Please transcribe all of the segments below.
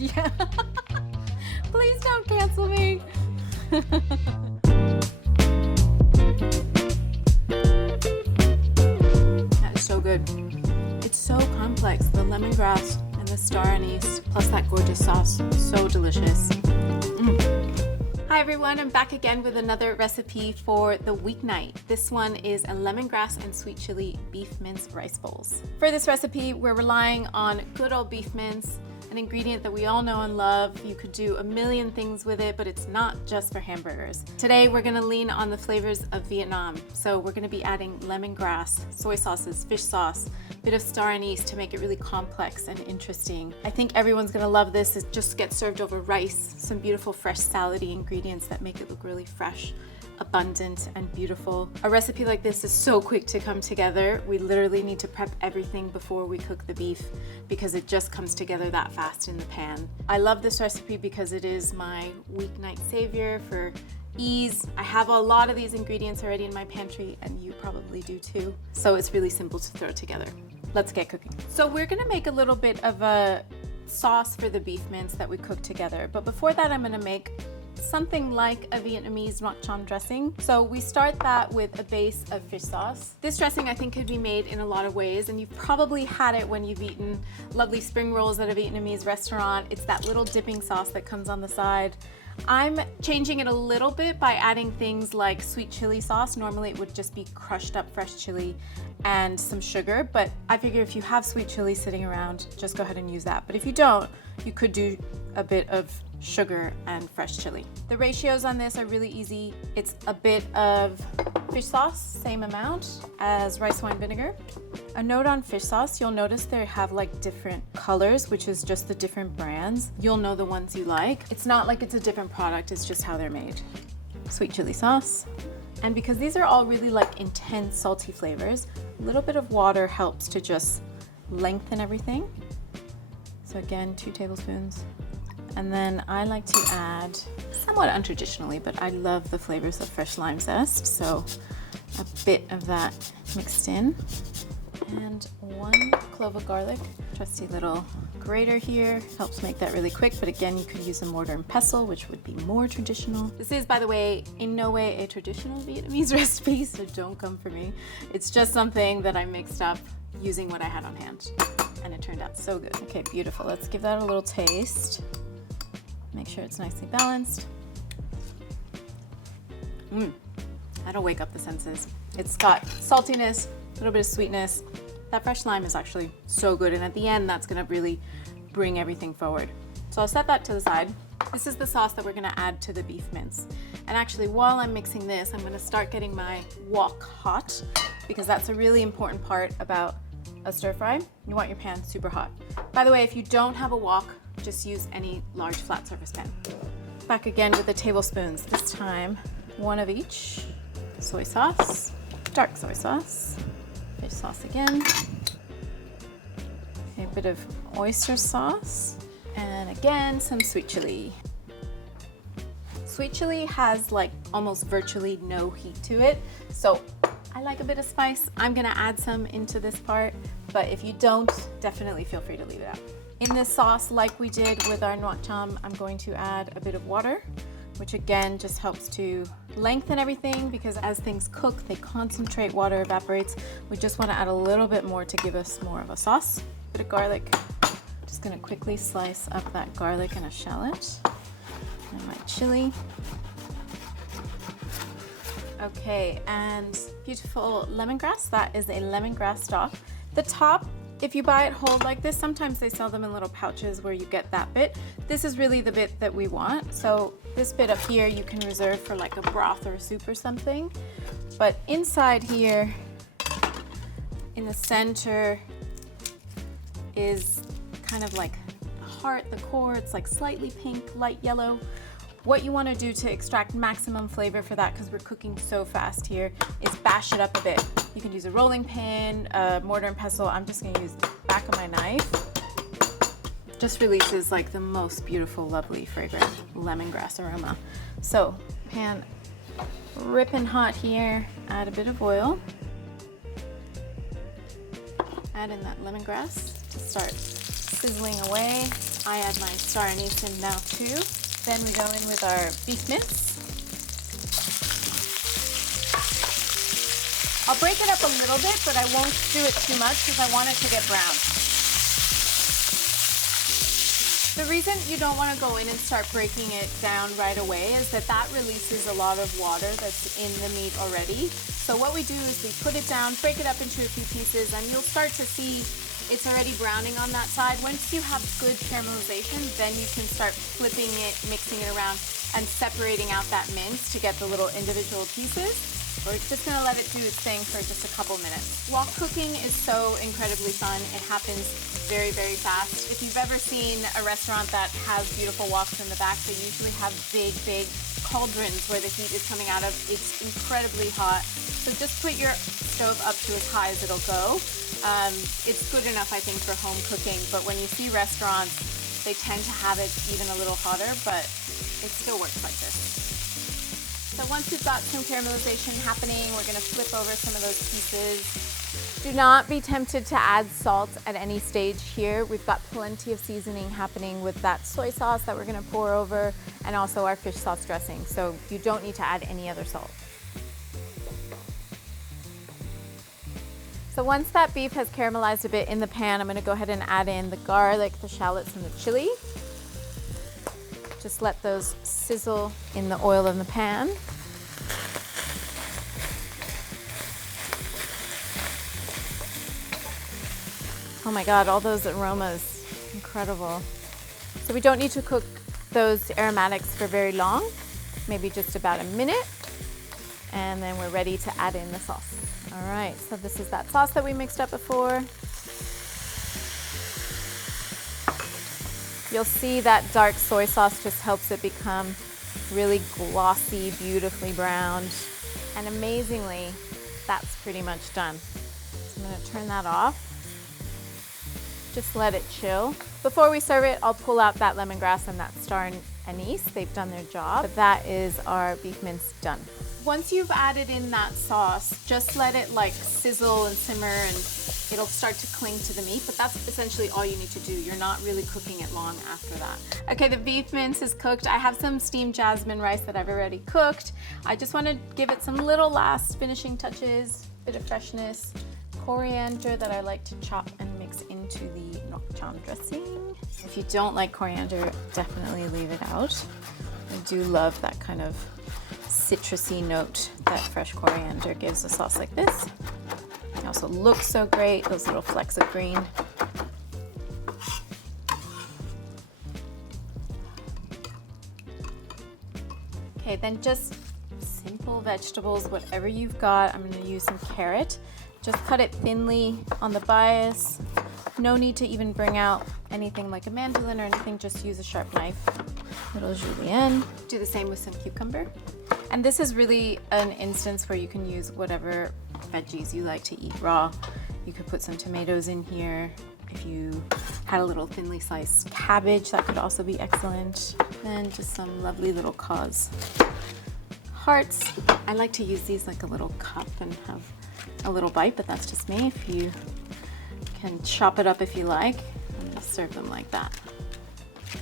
Yeah. Please don't cancel me. That is so good. It's so complex. The lemongrass and the star anise, plus that gorgeous sauce. So delicious. Hi everyone, I'm back again with another recipe for the weeknight. This one is a lemongrass and sweet chili beef mince rice bowls. For this recipe, we're relying on good old beef mince, an ingredient that we all know and love. You could do a million things with it, but it's not just for hamburgers. Today, we're gonna lean on the flavors of Vietnam. So we're gonna be adding lemongrass, soy sauces, fish sauce, a bit of star anise to make it really complex and interesting. I think everyone's gonna love this. It just gets served over rice, some beautiful fresh salady ingredients that make it look really fresh, abundant, and beautiful. A recipe like this is so quick to come together. We literally need to prep everything before we cook the beef because it just comes together that fast in the pan. I love this recipe because it is my weeknight savior for ease. I have a lot of these ingredients already in my pantry, and you probably do too. So it's really simple to throw together. Let's get cooking. So we're gonna make a little bit of a sauce for the beef mince that we cook together. But before that, I'm gonna make something like a Vietnamese nuoc cham dressing. So we start that with a base of fish sauce. This dressing I think could be made in a lot of ways, and you've probably had it when you've eaten lovely spring rolls at a Vietnamese restaurant. It's that little dipping sauce that comes on the side. I'm changing it a little bit by adding things like sweet chili sauce. Normally it would just be crushed up fresh chili and some sugar, but I figure if you have sweet chili sitting around, just go ahead and use that. But if you don't, you could do a bit of sugar and fresh chili. The ratios on this are really easy. It's a bit of fish sauce, same amount as rice wine vinegar. A note on fish sauce, you'll notice they have like different colors, which is just the different brands. You'll know the ones you like. It's not like it's a different product, it's just how they're made. Sweet chili sauce. And because these are all really like intense salty flavors, a little bit of water helps to just lengthen everything. So again, 2 tablespoons. And then I like to add, somewhat untraditionally, but I love the flavors of fresh lime zest. So a bit of that mixed in. And 1 clove of garlic. Trusty little grater here. Helps make that really quick, but again, you could use a mortar and pestle, which would be more traditional. This is, by the way, in no way a traditional Vietnamese recipe, so don't come for me. It's just something that I mixed up using what I had on hand, and it turned out so good. Okay, beautiful. Let's give that a little taste. Make sure it's nicely balanced. That'll wake up the senses. It's got saltiness, a little bit of sweetness. That fresh lime is actually so good, and at the end, that's gonna really bring everything forward. So I'll set that to the side. This is the sauce that we're gonna add to the beef mince. And actually, while I'm mixing this, I'm gonna start getting my wok hot, because that's a really important part about a stir fry. You want your pan super hot. By the way, if you don't have a wok, just use any large flat surface pan. Back again with the tablespoons. This time, 1 of each. Soy sauce, dark soy sauce, fish sauce again, a bit of oyster sauce, and again, some sweet chili. Sweet chili has like almost virtually no heat to it, so I like a bit of spice. I'm gonna add some into this part, but if you don't, definitely feel free to leave it out. In this sauce, like we did with our nuoc cham, I'm going to add a bit of water, which again just helps to lengthen everything, because as things cook, they concentrate, water evaporates. We just want to add a little bit more to give us more of a sauce. Bit of garlic. Just gonna quickly slice up that garlic and a shallot. And my chili. Okay, and beautiful lemongrass. That is a lemongrass stalk. The top, if you buy it whole like this, sometimes they sell them in little pouches where you get that bit. This is really the bit that we want. So this bit up here you can reserve for like a broth or a soup or something. But inside here, in the center, is kind of like the heart, the core. It's like slightly pink, light yellow. What you want to do to extract maximum flavor for that, because we're cooking so fast here, is bash it up a bit. You can use a rolling pin, a mortar and pestle. I'm just going to use the back of my knife. Just releases like the most beautiful, lovely, fragrant lemongrass aroma. So, pan ripping hot here. Add a bit of oil. Add in that lemongrass to start sizzling away. I add my star anise in now too. Then we go in with our beef mince. I'll break it up a little bit, but I won't do it too much because I want it to get brown. The reason you don't want to go in and start breaking it down right away is that releases a lot of water that's in the meat already. So what we do is we put it down, break it up into a few pieces, and you'll start to see it's already browning on that side. Once you have good caramelization, then you can start flipping it, mixing it around, and separating out that mince to get the little individual pieces. We're just gonna let it do its thing for just a couple minutes. Wok cooking is so incredibly fun. It happens very, very fast. If you've ever seen a restaurant that has beautiful woks in the back, they usually have big, big cauldrons where the heat is coming out of. It's incredibly hot. So just put your stove up to as high as it'll go. It's good enough, I think, for home cooking, but when you see restaurants, they tend to have it even a little hotter, but it still works like this. So once we've got some caramelization happening, we're gonna flip over some of those pieces. Do not be tempted to add salt at any stage here. We've got plenty of seasoning happening with that soy sauce that we're gonna pour over and also our fish sauce dressing. So you don't need to add any other salt. So once that beef has caramelized a bit in the pan, I'm gonna go ahead and add in the garlic, the shallots, and the chili. Just let those sizzle in the oil in the pan. Oh my God, all those aromas, incredible. So we don't need to cook those aromatics for very long, maybe just about a minute, and then we're ready to add in the sauce. All right, so this is that sauce that we mixed up before. You'll see that dark soy sauce just helps it become really glossy, beautifully browned. And amazingly, that's pretty much done. So I'm gonna turn that off. Just let it chill. Before we serve it, I'll pull out that lemongrass and that star anise. They've done their job. But that is our beef mince done. Once you've added in that sauce, just let it like sizzle and simmer and it'll start to cling to the meat, but that's essentially all you need to do. You're not really cooking it long after that. Okay, the beef mince is cooked. I have some steamed jasmine rice that I've already cooked. I just want to give it some little last finishing touches, bit of freshness, coriander that I like to chop and mix into the nuoc cham dressing. If you don't like coriander, definitely leave it out. I do love that kind of citrusy note that fresh coriander gives a sauce like this. It also looks so great, those little flecks of green. Okay, then just simple vegetables, whatever you've got. I'm gonna use some carrot. Just cut it thinly on the bias. No need to even bring out anything like a mandolin or anything, just use a sharp knife. Little julienne. Do the same with some cucumber. And this is really an instance where you can use whatever veggies you like to eat raw. You could put some tomatoes in here. If you had a little thinly sliced cabbage, that could also be excellent. And just some lovely little cause hearts. I like to use these like a little cup and have a little bite, but that's just me. If you can chop it up if you like, and just serve them like that.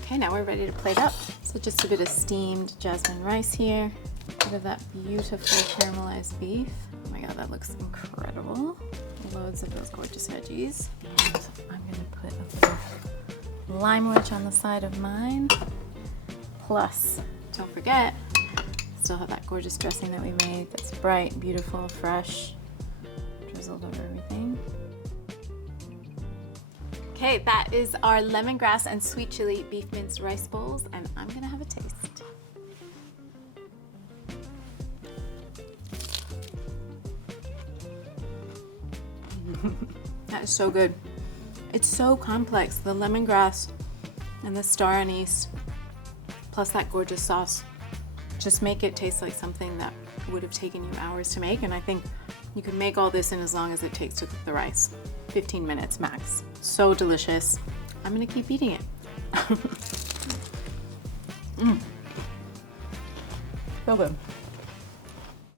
Okay, now we're ready to plate up. So just a bit of steamed jasmine rice here. A bit of that beautiful caramelized beef. Oh my God, that looks incredible. Loads of those gorgeous veggies. And I'm gonna put a little lime wedge on the side of mine. Plus, don't forget, still have that gorgeous dressing that we made that's bright, beautiful, fresh, drizzled over everything. Okay, that is our lemongrass and sweet chili beef mince rice bowls, and I'm gonna have a taste. That is so good. It's so complex. The lemongrass and the star anise, plus that gorgeous sauce, just make it taste like something that would have taken you hours to make. And I think you can make all this in as long as it takes to cook the rice. 15 minutes max. So delicious. I'm gonna keep eating it. So good.